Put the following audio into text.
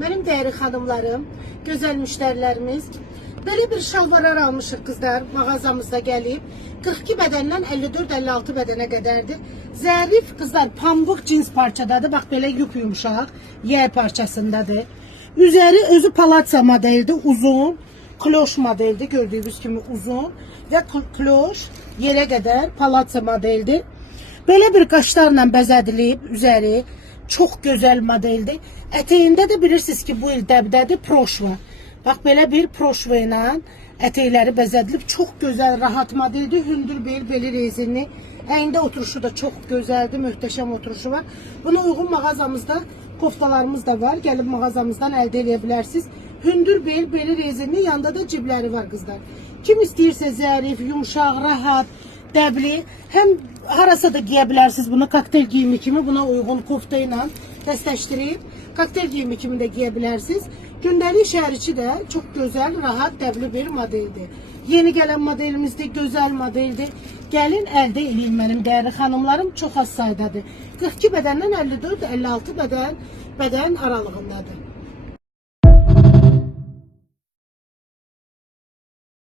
Benim değerli xanımlarım, gözəl müştərilərimiz, belə bir şalvarar almışıq qızlar, mağazamızda gəlib. 42 bədəndən 54-56 bədənə qədərdir. Zərif qızlar, pambıq cins parçadadır. Bax, belə yumuşaq, yer parçasındadır. Üzəri özü palatsa modeldir, uzun, kloş modeldir, gördüyünüz kimi uzun və kloş yerə qədər palatsa modeldir. Belə bir qaşlarla bəzədilib üzəri. Çok güzel modeldir. Ətəyində də bilirsiniz ki, bu il dəbdədir proşva. Bax, belə bir proşva ilə ətəkləri bəzədilib. Çox gözəl, rahat modeldir. Hündür beli rezinli. Əyində oturuşu da çox gözəldir. Möhtəşəm oturuşu var. Buna uyğun mağazamızda koftalarımız da var. Gəlib mağazamızdan əldə edə bilərsiniz. Hündür beli rezinli. Yanında da cibləri var qızlar. Kim istəyirsə zərif, yumuşaq, rahat, dəbli, həm harasa da giyə bilərsiniz bunu, kokteyl giyimi kimi buna uyğun kofta ilə dəstəşdirib, kokteyl giyimi kimi də giyə bilərsiniz. Gündəlik şəhərçi də çox gözəl, rahat, dəbli bir modeldir. Yeni gələn modelimizdir, gözəl modeldir. Gəlin əldə edin mənim dəyərli xanımlarım, çox az saydadır. 42 bədəndən 54-56 bədən aralığındadır.